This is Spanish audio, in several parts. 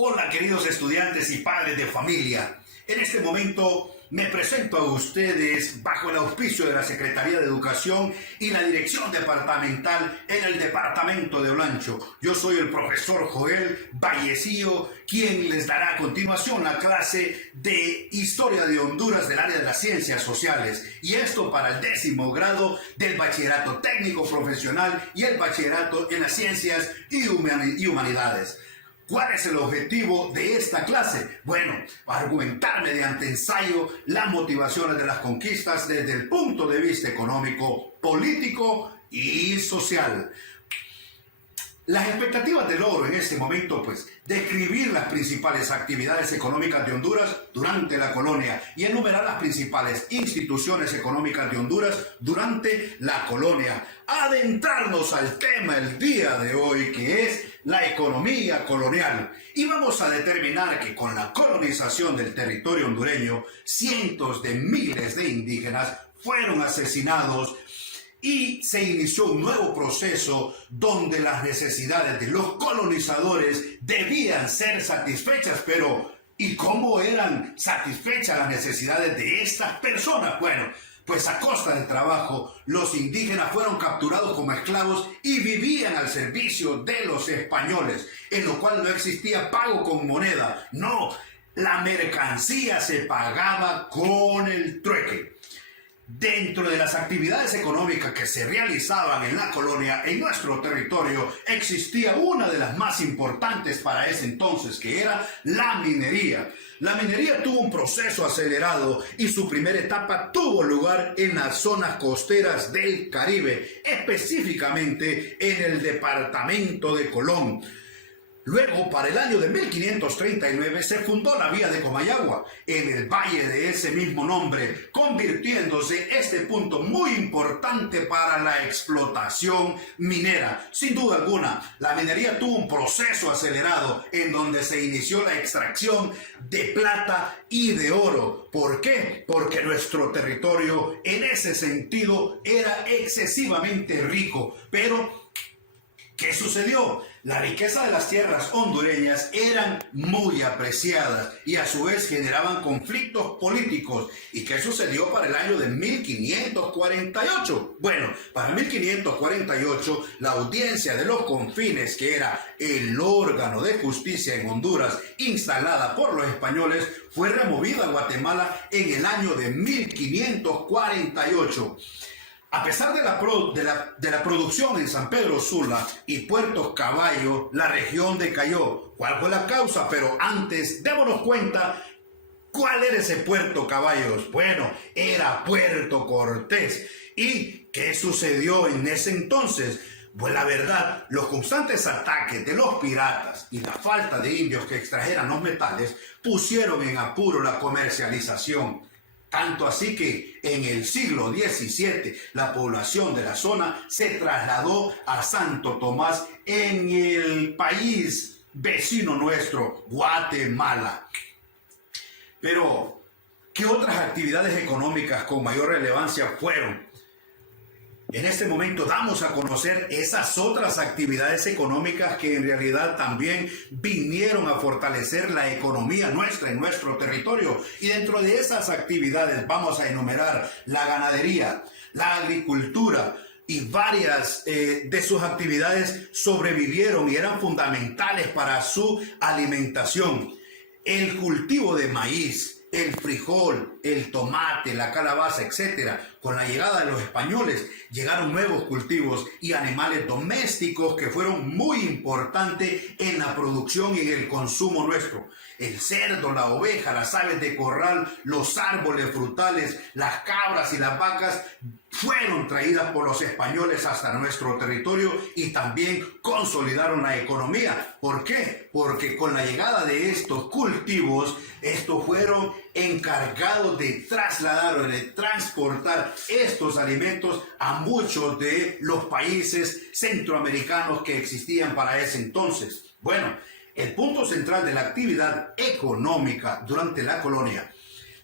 Hola queridos estudiantes y padres de familia. En este momento me presento a ustedes bajo el auspicio de la Secretaría de Educación y la Dirección Departamental en el Departamento de Olancho. Yo soy el profesor Joel Vallecillo, quien les dará a continuación la clase de Historia de Honduras del área de las Ciencias Sociales. Y esto para el 10º grado del Bachillerato Técnico Profesional y el Bachillerato en las Ciencias y Humanidades. ¿Cuál es el objetivo de esta clase? Bueno, argumentar mediante ensayo las motivaciones de las conquistas desde el punto de vista económico, político y social. Las expectativas de logro en este momento, describir las principales actividades económicas de Honduras durante la colonia y enumerar las principales instituciones económicas de Honduras durante la colonia. Adentrarnos al tema el día de hoy, que es la economía colonial. Y vamos a determinar que con la colonización del territorio hondureño, cientos de miles de indígenas fueron asesinados y se inició un nuevo proceso donde las necesidades de los colonizadores debían ser satisfechas, pero ¿y cómo eran satisfechas las necesidades de estas personas? Bueno, pues a costa del trabajo, los indígenas fueron capturados como esclavos y vivían al servicio de los españoles, en lo cual no existía pago con moneda. No, la mercancía se pagaba con el trueque. Dentro de las actividades económicas que se realizaban en la colonia, en nuestro territorio, existía una de las más importantes para ese entonces, que era la minería. La minería tuvo un proceso acelerado y su primera etapa tuvo lugar en las zonas costeras del Caribe, específicamente en el departamento de Colón. Luego, para el año de 1539, se fundó la vía de Comayagua, en el valle de ese mismo nombre, convirtiéndose este punto muy importante para la explotación minera. Sin duda alguna, la minería tuvo un proceso acelerado en donde se inició la extracción de plata y de oro. ¿Por qué? Porque nuestro territorio en ese sentido era excesivamente rico, pero ¿qué sucedió? La riqueza de las tierras hondureñas eran muy apreciadas y a su vez generaban conflictos políticos. ¿Y qué sucedió para el año de 1548? Bueno, para 1548 la Audiencia de los Confines, que era el órgano de justicia en Honduras instalada por los españoles, fue removida a Guatemala en el año de 1548. A pesar de la producción en San Pedro Sula y Puerto Caballo, la región decayó. ¿Cuál fue la causa? Pero antes, démonos cuenta, ¿cuál era ese Puerto Caballos? Bueno, era Puerto Cortés. ¿Y qué sucedió en ese entonces? Pues la verdad, los constantes ataques de los piratas y la falta de indios que extrajeran los metales pusieron en apuro la comercialización. Tanto así que en el siglo XVII la población de la zona se trasladó a Santo Tomás en el país vecino nuestro, Guatemala. Pero, ¿qué otras actividades económicas con mayor relevancia fueron? En este momento damos a conocer esas otras actividades económicas que en realidad también vinieron a fortalecer la economía nuestra en nuestro territorio. Y dentro de esas actividades vamos a enumerar la ganadería, la agricultura y varias de sus actividades sobrevivieron y eran fundamentales para su alimentación. El cultivo de maíz, el frijol, el tomate, la calabaza, etc. Con la llegada de los españoles llegaron nuevos cultivos y animales domésticos que fueron muy importantes en la producción y en el consumo nuestro. El cerdo, la oveja, las aves de corral, los árboles frutales, las cabras y las vacas fueron traídas por los españoles hasta nuestro territorio y también consolidaron la economía. ¿Por qué? Porque con la llegada de estos cultivos, estos fueron encargados de trasladar o de transportar estos alimentos a muchos de los países centroamericanos que existían para ese entonces. Bueno, el punto central de la actividad económica durante la colonia,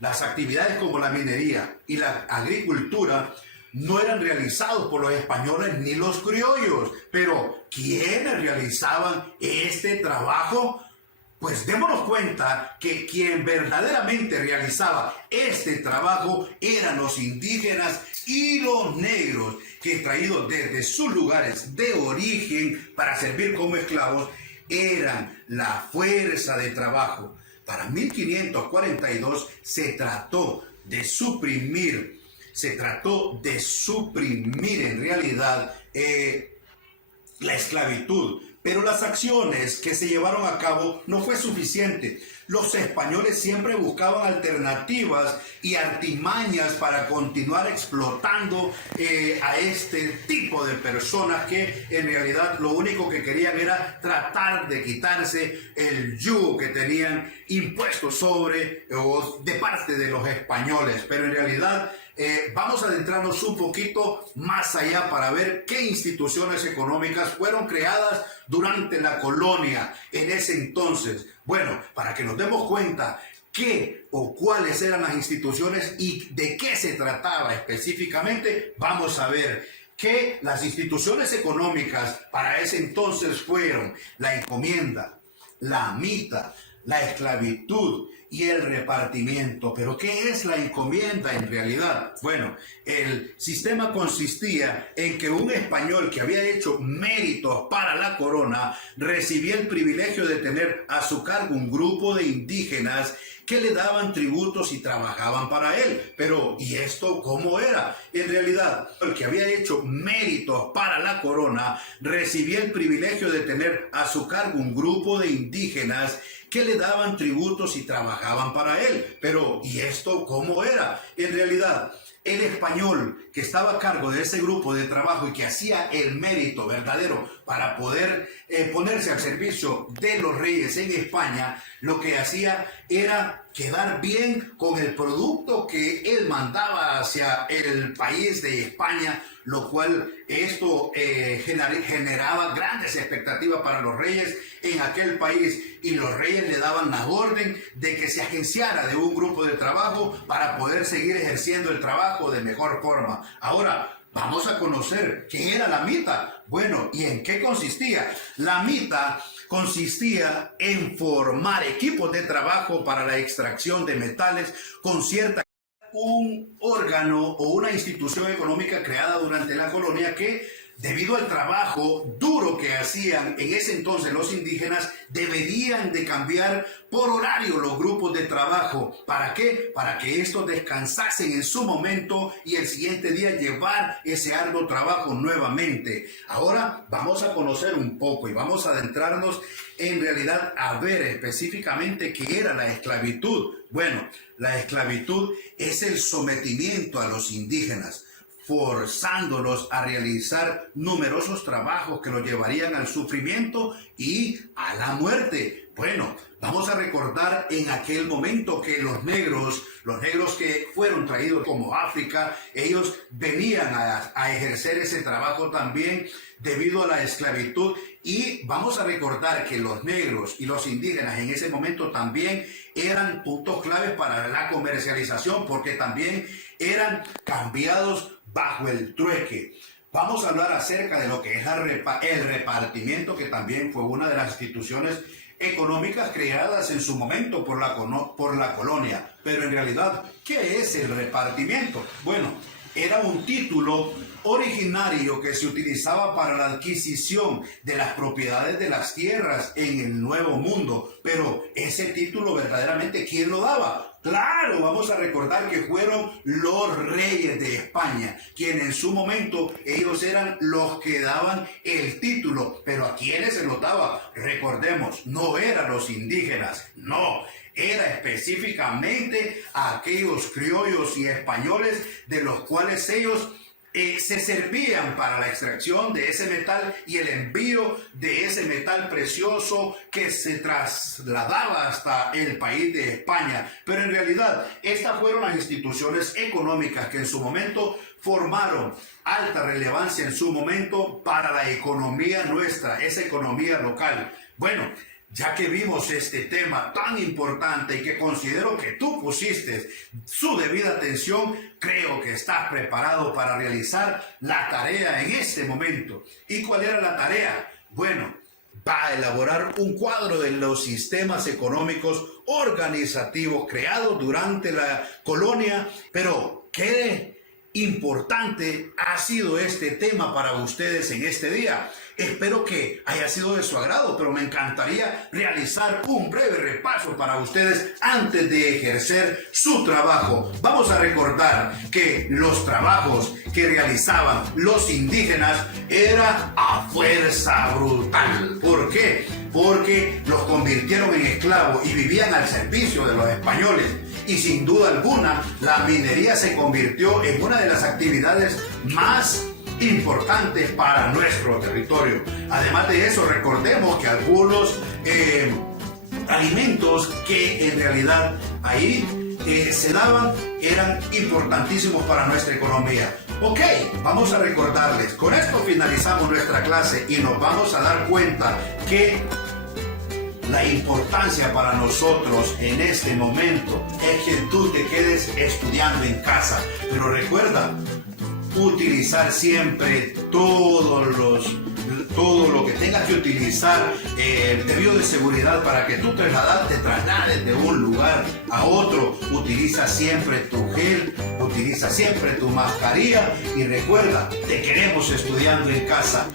las actividades como la minería y la agricultura, no eran realizados por los españoles ni los criollos. Pero ¿quiénes realizaban este trabajo? Pues démonos cuenta que quien verdaderamente realizaba este trabajo eran los indígenas y los negros, que traídos desde sus lugares de origen para servir como esclavos, eran la fuerza de trabajo. Para 1542 se trató de suprimir en realidad la esclavitud, pero las acciones que se llevaron a cabo no fue suficiente. Los españoles siempre buscaban alternativas y artimañas para continuar explotando a este tipo de personas que en realidad lo único que querían era tratar de quitarse el yugo que tenían impuesto sobre o de parte de los españoles. Pero en realidad vamos a adentrarnos un poquito más allá para ver qué instituciones económicas fueron creadas durante la colonia en ese entonces. Bueno, para que nos demos cuenta qué o cuáles eran las instituciones y de qué se trataba específicamente, vamos a ver que las instituciones económicas para ese entonces fueron la encomienda, la mita, la esclavitud y el repartimiento. ¿Pero qué es la encomienda en realidad? Bueno, el sistema consistía en que un español que había hecho méritos para la corona recibía el privilegio de tener a su cargo un grupo de indígenas que le daban tributos y trabajaban para él. Pero, ¿y esto cómo era? En realidad, el que había hecho méritos para la corona recibía el privilegio de tener a su cargo un grupo de indígenas que le daban tributos y trabajaban para él. Pero, ¿y esto cómo era? En realidad, el español que estaba a cargo de ese grupo de trabajo y que hacía el mérito verdadero para poder ponerse al servicio de los reyes en España, lo que hacía era quedar bien con el producto que él mandaba hacia el país de España, lo cual esto generaba grandes expectativas para los reyes en aquel país, y los reyes le daban la orden de que se agenciara de un grupo de trabajo para poder seguir ejerciendo el trabajo de mejor forma. Ahora, vamos a conocer qué era la mita. Bueno, ¿y en qué consistía? La mita consistía en formar equipos de trabajo para la extracción de metales con un órgano o una institución económica creada durante la colonia que, debido al trabajo duro que hacían en ese entonces los indígenas, deberían de cambiar por horario los grupos de trabajo. ¿Para qué? Para que estos descansasen en su momento y el siguiente día llevar ese arduo trabajo nuevamente. Ahora vamos a conocer un poco y vamos a adentrarnos en realidad a ver específicamente qué era la esclavitud. Bueno, la esclavitud es el sometimiento a los indígenas, forzándolos a realizar numerosos trabajos que los llevarían al sufrimiento y a la muerte. Bueno, vamos a recordar en aquel momento que los negros que fueron traídos como África, ellos venían a ejercer ese trabajo también debido a la esclavitud. Y vamos a recordar que los negros y los indígenas en ese momento también eran puntos claves para la comercialización, porque también eran cambiados bajo el trueque. Vamos a hablar acerca de lo que es el repartimiento, que también fue una de las instituciones económicas creadas en su momento por la colonia. Pero en realidad, ¿qué es el repartimiento? Bueno, era un título originario que se utilizaba para la adquisición de las propiedades de las tierras en el Nuevo Mundo. Pero ese título verdaderamente, ¿quién lo daba? Claro, vamos a recordar que fueron los reyes de España, quienes en su momento ellos eran los que daban el título. Pero ¿a quiénes se lo daba? Recordemos, no eran los indígenas, no. Era específicamente a aquellos criollos y españoles de los cuales ellos se servían para la extracción de ese metal y el envío de ese metal precioso que se trasladaba hasta el país de España. Pero en realidad, estas fueron las instituciones económicas que en su momento formaron alta relevancia en su momento para la economía nuestra, esa economía local. Bueno, ya que vimos este tema tan importante y que considero que tú pusiste su debida atención, creo que estás preparado para realizar la tarea en este momento. ¿Y cuál era la tarea? Bueno, va a elaborar un cuadro de los sistemas económicos organizativos creados durante la colonia. Pero qué importante ha sido este tema para ustedes en este día. Espero que haya sido de su agrado, pero me encantaría realizar un breve repaso para ustedes antes de ejercer su trabajo. Vamos a recordar que los trabajos que realizaban los indígenas era a fuerza brutal. ¿Por qué? Porque los convirtieron en esclavos y vivían al servicio de los españoles. Y sin duda alguna, la minería se convirtió en una de las actividades más importantes para nuestro territorio. Además de eso, recordemos que algunos alimentos que en realidad ahí se daban eran importantísimos para nuestra economía. Ok, vamos a recordarles. Con esto finalizamos nuestra clase y nos vamos a dar cuenta que la importancia para nosotros en este momento es que tú te quedes estudiando en casa. Pero recuerda, utilizar siempre todo lo que tengas que utilizar de bioseguridad para que tú te traslades de un lugar a otro. Utiliza siempre tu gel, utiliza siempre tu mascarilla y recuerda, te queremos estudiando en casa.